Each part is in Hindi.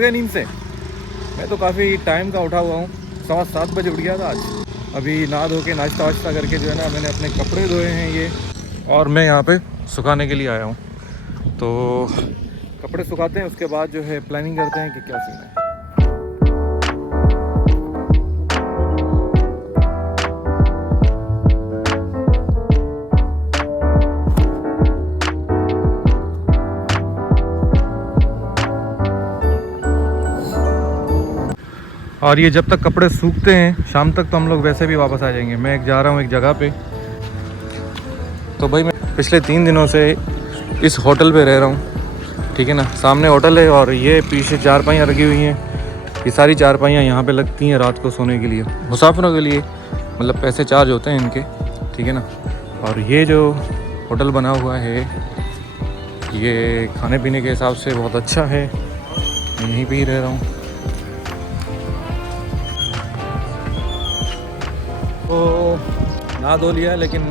गए नींद से? मैं तो काफ़ी टाइम का उठा हुआ हूँ, 7:15 बजे उठ गया था आज। अभी नहा धो के नाश्ता वाश्ता करके जो है ना मैंने अपने कपड़े धोए हैं ये, और मैं यहाँ पे सुखाने के लिए आया हूँ। तो कपड़े सुखाते हैं, उसके बाद जो है प्लानिंग करते हैं कि क्या सीन है। और ये जब तक कपड़े सूखते हैं शाम तक तो हम लोग वैसे भी वापस आ जाएंगे। मैं जा रहा हूँ एक जगह पे। तो भाई मैं पिछले 3 दिनों से इस होटल पे रह रहा हूँ, ठीक है ना। सामने होटल है और ये पीछे चारपाइयाँ लगी हुई हैं। ये सारी चारपाइयाँ यहाँ पे लगती हैं रात को सोने के लिए, मुसाफिरों के लिए, मतलब पैसे चार्ज होते हैं इनके, ठीक है ना। और ये जो होटल बना हुआ है ये खाने पीने के हिसाब से बहुत अच्छा है। मैं यहीं पे ही रह रहा हूँ। तो नहा धो लिया, लेकिन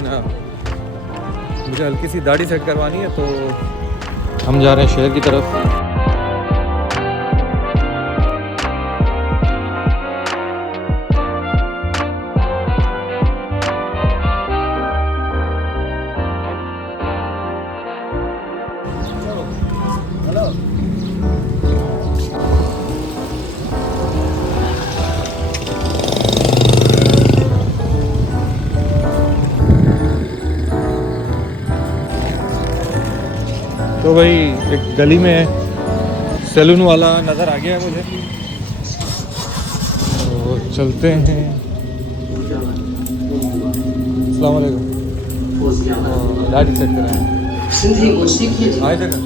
मुझे हल्की सी दाढ़ी सेट करवानी है, तो हम जा रहे हैं शहर की तरफ। तो भाई एक गली में सैलून वाला नज़र आ गया है मुझे, तो चलते हैं। अस्सलाम वालेकुम। दाढ़ी सेट कराएं। आए थे ना?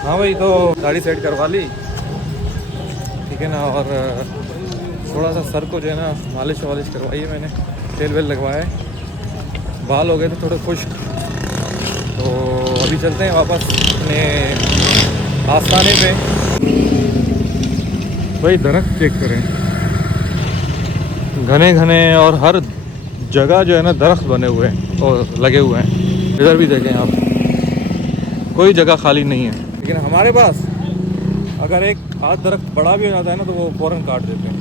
हाँ भाई, तो दाढ़ी सेट करवा ली, ठीक है ना। और थोड़ा सा सर को जो है ना मालिश वालिश करवाई है मैंने, तेल वेल लगवाया है। बाल हो गए थे थोड़े खुश्क। तो अभी चलते हैं वापस अपने आस्थाने पे। भाई दरख्त चेक करें, घने घने, और हर जगह जो है ना दरख्त बने हुए हैं और लगे हुए हैं। इधर भी देखें आप, कोई जगह खाली नहीं है। लेकिन हमारे पास अगर एक आध दरख्त बड़ा भी हो जाता है ना तो वो फ़ौरन काट देते हैं।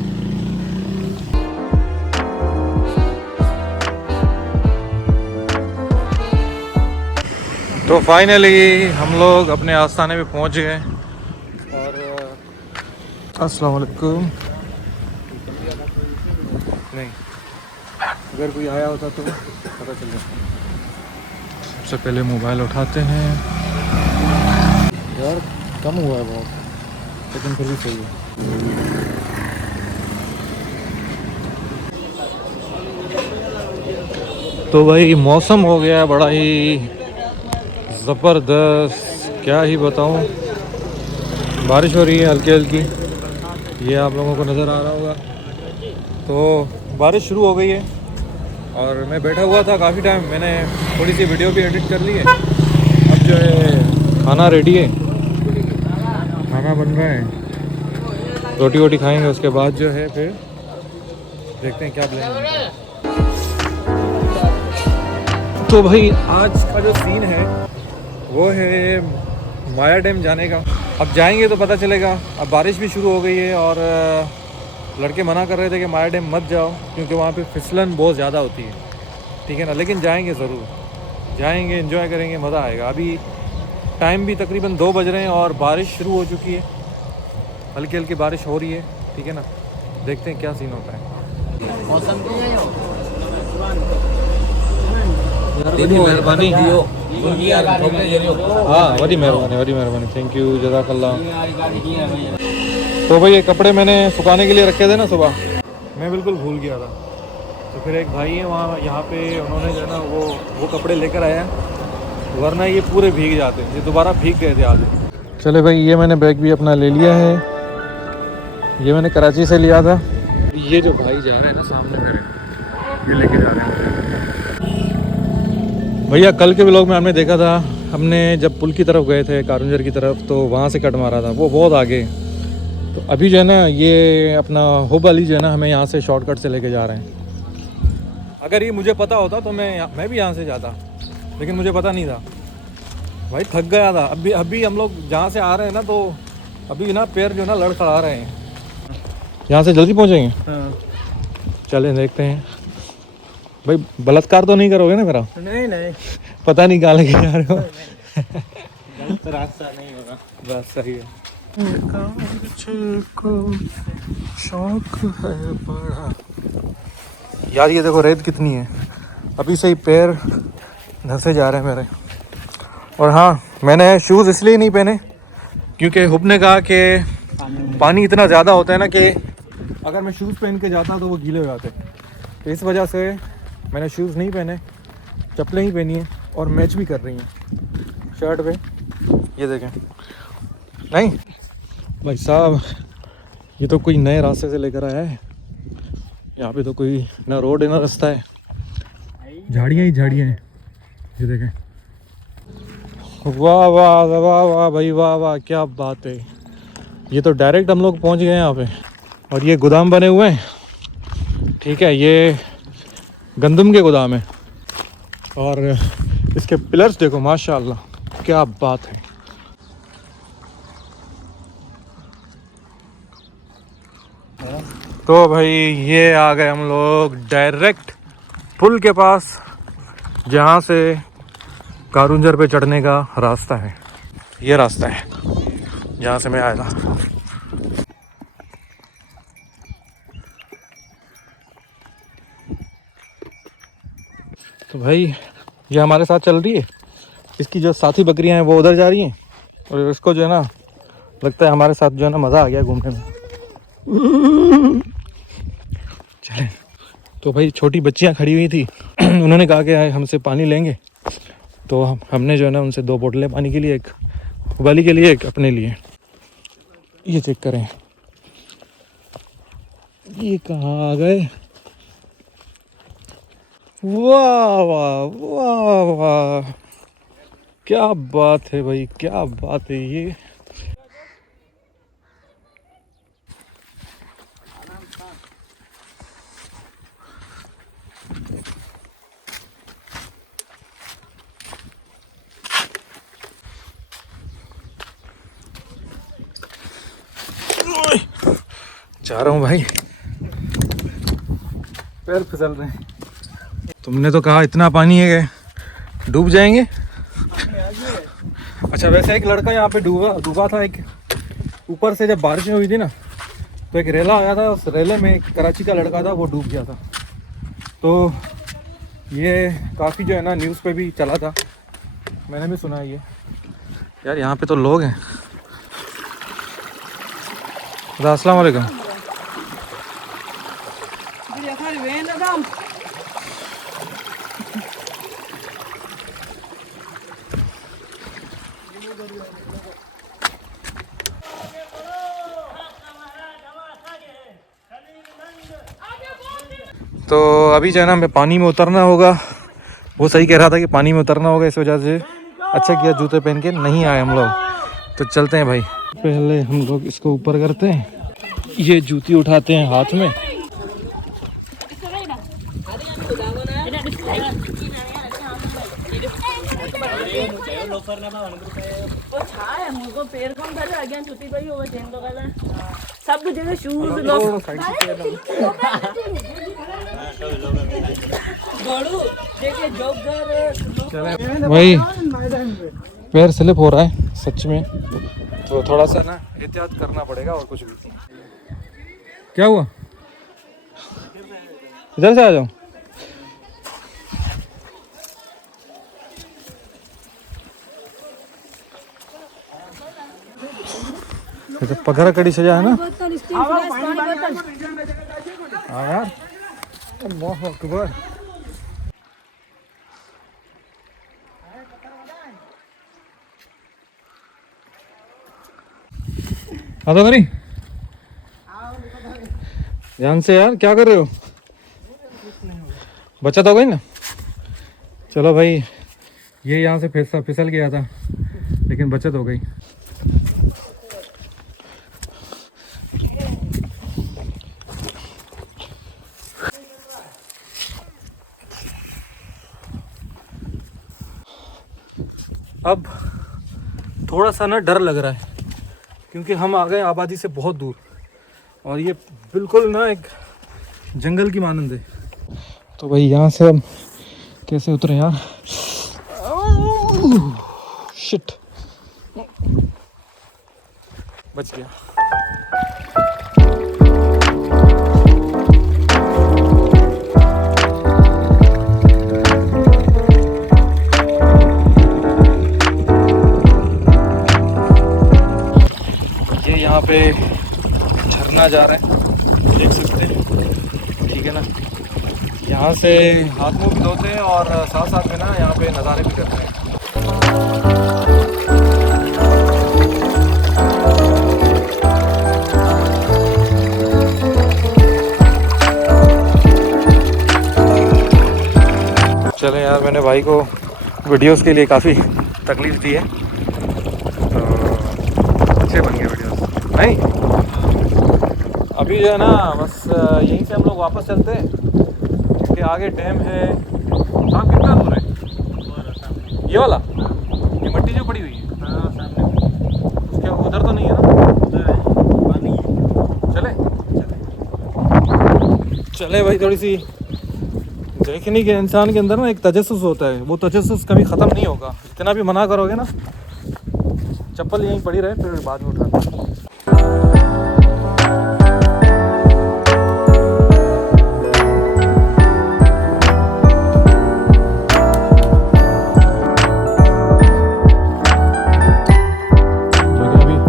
तो फाइनली हम लोग अपने आस्थाने पे पहुंच गए। और अस्सलाम वालेकुम। नहीं, अगर कोई आया होता तो पता चल जाता। सबसे पहले मोबाइल उठाते हैं। यार कम हुआ है बहुत, लेकिन फिर भी सही है। तो भाई मौसम हो गया बड़ा ही ज़बरदस्त, क्या ही बताऊं। बारिश हो रही है हल्की हल्की, ये आप लोगों को नज़र आ रहा होगा। तो बारिश शुरू हो गई है और मैं बैठा हुआ था काफ़ी टाइम। मैंने थोड़ी सी वीडियो भी एडिट कर ली है। अब जो है खाना रेडी है, खाना बन रहा है, रोटी वोटी खाएंगे, उसके बाद जो है फिर देखते हैं क्या प्लान। तो भाई आज का जो सीन है वो है माया डैम जाने का। अब जाएंगे तो पता चलेगा। अब बारिश भी शुरू हो गई है और लड़के मना कर रहे थे कि माया डैम मत जाओ क्योंकि वहाँ पे फिसलन बहुत ज़्यादा होती है, ठीक है ना। लेकिन जाएंगे ज़रूर, जाएंगे, एंजॉय करेंगे, मज़ा आएगा। अभी टाइम भी तकरीबन 2 बज रहे हैं और बारिश शुरू हो चुकी है, हल्की हल्की बारिश हो रही है, ठीक है ना। देखते हैं क्या सीन होता है। मेहरबानी, हाँ वही मेहरबानी, थैंक यू, जज़ाकल्लाह। तो भाई ये कपड़े मैंने सुखाने के लिए रखे थे ना सुबह, मैं बिल्कुल भूल गया था। तो फिर एक भाई है वहाँ यहाँ पे, उन्होंने जो है ना वो कपड़े लेकर आया, वरना ये पूरे भीग जाते, ये दोबारा भीग गए थे आज। चले भाई, ये मैंने बैग भी अपना ले लिया है, ये मैंने कराची से लिया था। ये जो भाई जा रहे हैं ना सामने मेरे, ये लेके जा रहे हैं भैया। कल के व्लॉग में हमने देखा था, हमने जब पुल की तरफ गए थे कारंजर की तरफ, तो वहाँ से कट मारा था, वो बहुत आगे। तो अभी जो है ना ये अपना हुब अली जो है ना, हमें यहाँ से शॉर्टकट से लेके जा रहे हैं। अगर ये मुझे पता होता तो मैं भी यहाँ से जाता, लेकिन मुझे पता नहीं था भाई, थक गया था। अभी हम लोग जहाँ से आ रहे हैं ना, तो अभी ना पैर जो है ना लड़खड़ा रहे हैं। यहाँ से जल्दी पहुँचेंगे। हाँ। चलें देखते हैं भाई, बलात्कार तो नहीं करोगे ना मेरा? नहीं पता नहीं कहाँ लेके जा रहे हो। गलत रास्ता नहीं होगा। बस सही है। शौक है बड़ा। यार ये देखो रेत कितनी है, अभी से ही पैर धंसे जा रहे हैं मेरे। और हाँ, मैंने शूज़ इसलिए नहीं पहने क्योंकि हुब ने कहा कि पानी इतना ज़्यादा होता है ना कि अगर मैं शूज़ पहन के जाता तो वो गीले हो जाते, तो इस वजह से मैंने शूज़ नहीं पहने, चप्पलें ही पहनी है। और मैच भी कर रही हैं शर्ट पे, ये देखें। नहीं भाई साहब, ये तो कोई नए रास्ते से लेकर आया है। यहाँ पे तो कोई ना रोड है ना रास्ता है, झाड़ियाँ ही झाड़ियाँ हैं, ये देखें। वाह वाह वाह वाह भाई, वाह वाह, क्या बात है। ये तो डायरेक्ट हम लोग पहुँच गए यहाँ पे। और ये गोदाम बने हुए हैं, ठीक है, ये गंदम के गोदाम है। और इसके पिलर्स देखो, माशाल्लाह, क्या बात है। तो भाई ये आ गए हम लोग डायरेक्ट पुल के पास, जहाँ से कारंजर पे चढ़ने का रास्ता है। ये रास्ता है जहाँ से मैं आया था। तो भाई ये हमारे साथ चल रही है, इसकी जो साथी बकरियां हैं वो उधर जा रही हैं, और इसको जो है ना लगता है हमारे साथ जो है ना मज़ा आ गया घूमने में। चलें। तो भाई छोटी बच्चियां खड़ी हुई थी, उन्होंने कहा कि हमसे पानी लेंगे, तो हमने जो है ना उनसे 2 बोतलें पानी के लिए, एक वाली के लिए, एक अपने लिए। ये चेक करें, ये कहाँ आ गए। वाह वाह वाह वाह, क्या बात है भाई, क्या बात है। ये जा रहा हूँ भाई, पैर फिसल रहे हैं। तुमने तो कहा इतना पानी है कि डूब जाएंगे। अच्छा, वैसे एक लड़का यहाँ पे डूबा था, एक ऊपर से जब बारिश हुई थी ना, तो एक रेला आया था, उस रेले में एक कराची का लड़का था, वो डूब गया था। तो ये काफ़ी जो है ना न्यूज़ पे भी चला था, मैंने भी सुना है ये। यार यहाँ पे तो लोग हैं। अस्सलाम वालेकुम। तो अभी जो है ना हमें पानी में उतरना होगा। वो सही कह रहा था कि पानी में उतरना होगा, इस वजह से अच्छा किया जूते पहन के नहीं आए हम लोग। तो चलते हैं भाई, पहले हम लोग इसको ऊपर करते हैं, ये जूती उठाते हैं हाथ में। भाई पैर स्लिप हो रहा है सच में, तो थोड़ा सा ना एहतियात करना पड़ेगा, और कुछ भी। क्या हुआ? इधर से आ जाओ। तो पगड़ा कड़ी सजा है ना। हाँ यार, अल्लाह अकबर। हाँ तो करी ध्यान से यार, क्या कर रहे हो? बचत हो गई ना। चलो भाई, ये यहाँ से फिसल गया था लेकिन बचत हो गई। अब थोड़ा सा ना डर लग रहा है क्योंकि हम आ गए आबादी से बहुत दूर और ये बिल्कुल ना एक जंगल की मानंद है। तो भाई यहाँ से हम कैसे उतरे यार? शिट, बच गया। ये यहाँ पे झरना जा रहा है, देख सकते हैं, ठीक है ना। यहाँ से हाथ मुंह भी धोते हैं और साथ साथ में ना यहाँ पे नज़ारे भी करते हैं। चले यार, मैंने भाई को वीडियोस के लिए काफ़ी तकलीफ़ दी है तो अच्छे बन गए वीडियोस। नहीं, अभी जो है ना बस यहीं से हम लोग वापस चलते हैं क्योंकि आगे डैम है। साहब कितना दूर है ये वाला? ये मट्टी जो पड़ी हुई है उसके उधर तो नहीं है ना? पानी है। चले चले भाई, थोड़ी सी देखने के इंसान के अंदर ना एक तजस्सुस होता है, वो तजस्सुस कभी ख़त्म नहीं होगा। जितना भी मना करोगे ना, चप्पल यहीं पड़ी रहे फिर बाद में उठाना।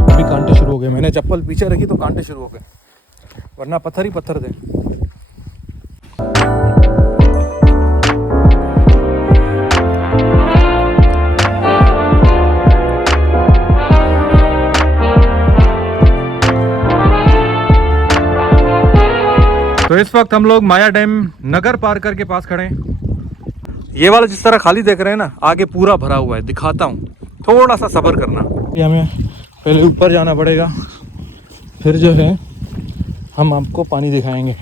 अभी कांटे शुरू हो गए। मैंने चप्पल पीछे रखी तो कांटे शुरू हो गए, वरना पत्थर ही पत्थर थे। तो इस वक्त हम लोग माया डैम नगर पार्कर के पास खड़े हैं। ये वाला जिस तरह खाली देख रहे हैं ना, आगे पूरा भरा हुआ है, दिखाता हूँ, थोड़ा सा सब्र करना। ये हमें पहले ऊपर जाना पड़ेगा, फिर जो है हम आपको पानी दिखाएंगे।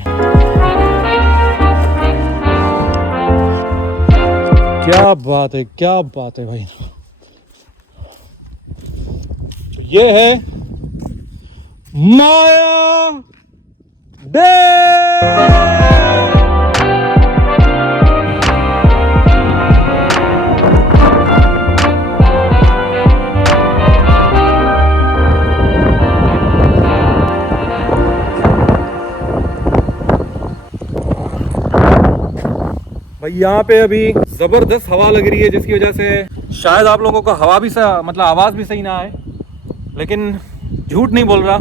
क्या बात है, क्या बात है भाई। तो ये है माया डैम। भाई यहाँ पे अभी जबरदस्त हवा लग रही है जिसकी वजह से शायद आप लोगों को हवा भी मतलब आवाज़ भी सही ना आए, लेकिन झूठ नहीं बोल रहा,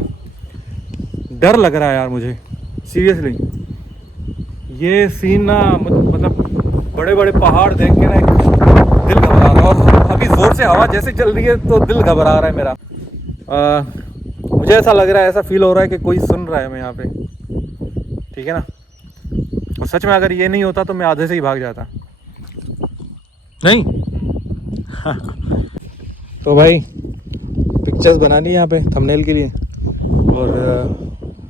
डर लग रहा है यार मुझे सीरियसली। ये सीन ना मतलब बड़े बड़े पहाड़ देख के ना दिल घबरा रहा है, और अभी ज़ोर से हवा जैसे चल रही है तो दिल घबरा रहा है मेरा। मुझे ऐसा लग रहा है, ऐसा फील हो रहा है कि कोई सुन रहा है मैं यहाँ पे, ठीक है ना। और सच में अगर ये नहीं होता तो मैं आधे से ही भाग जाता। नहीं तो भाई पिक्चर्स बना ली यहाँ पे थंबनेल के लिए, और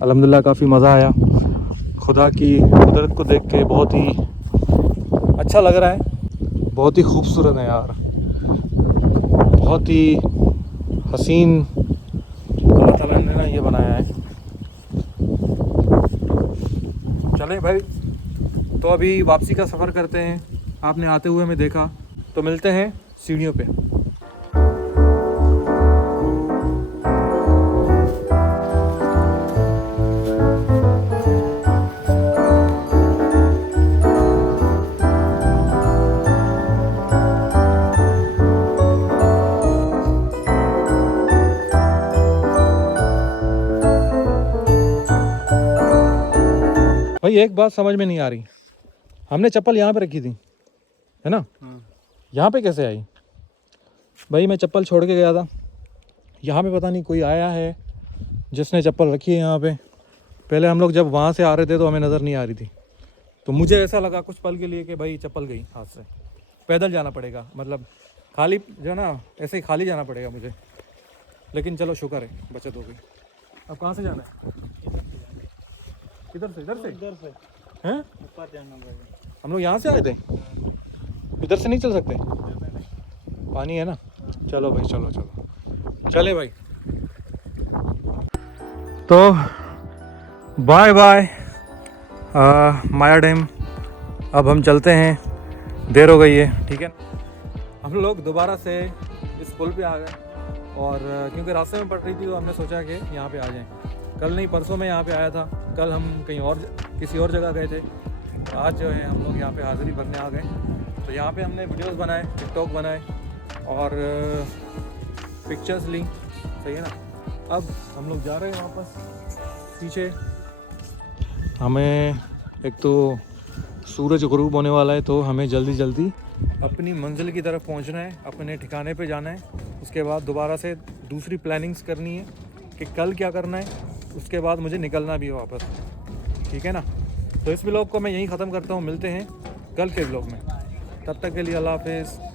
अल्हम्दुलिल्लाह काफ़ी मज़ा आया। खुदा की कुदरत को देख के बहुत ही अच्छा लग रहा है, बहुत ही खूबसूरत है यार, बहुत ही हसीन अल्लाह ताला ने ना ये बनाया है। चलें भाई, तो अभी वापसी का सफ़र करते हैं। आपने आते हुए हमें देखा, तो मिलते हैं सीढ़ियों पे। भाई एक बात समझ में नहीं आ रही, हमने चप्पल यहाँ पे रखी थी है ना, यहाँ पे कैसे आई? भाई मैं चप्पल छोड़ के गया था, यहाँ पे पता नहीं कोई आया है जिसने चप्पल रखी है यहाँ पे। पहले हम लोग जब वहाँ से आ रहे थे तो हमें नज़र नहीं आ रही थी, तो मुझे ऐसा लगा कुछ पल के लिए कि भाई चप्पल गई हाथ से, पैदल जाना पड़ेगा, मतलब खाली जो है ना ऐसे ही खाली जाना पड़ेगा मुझे। लेकिन चलो शुक्र है बचत हो गई। अब कहाँ से जाना है? किधर से? इधर से? इधर से हैं? ऊपर जाना पड़ेगा। हम लोग यहाँ से आए थे, इधर से नहीं चल सकते? पानी है ना। चलो भाई, चलो चलो चले भाई। तो बाय बाय माया डैम। अब हम चलते हैं, देर हो गई है, ठीक है। हम लोग दोबारा से इस पुल पे आ गए और क्योंकि रास्ते में पड़ रही थी तो हमने सोचा कि यहाँ पे आ जाएं। कल नहीं परसों में यहाँ पे आया था, कल हम कहीं और किसी और जगह गए थे, आज जो है हम लोग यहाँ पे हाज़िरी भरने आ गए। तो यहाँ पे हमने वीडियोस बनाए, टिकटॉक बनाए और पिक्चर्स ली, सही है ना। अब हम लोग जा रहे हैं वापस पीछे। हमें एक तो सूरज गुरूब होने वाला है, तो हमें जल्दी जल्दी अपनी मंजिल की तरफ पहुंचना है, अपने ठिकाने पे जाना है। उसके बाद दोबारा से दूसरी प्लानिंग्स करनी है कि कल क्या करना है, उसके बाद मुझे निकलना भी है वापस, ठीक है ना। तो इस व्लॉग को मैं यहीं ख़त्म करता हूँ, मिलते हैं कल के व्लॉग में। तब तक के लिए अल्लाह हाफिज़।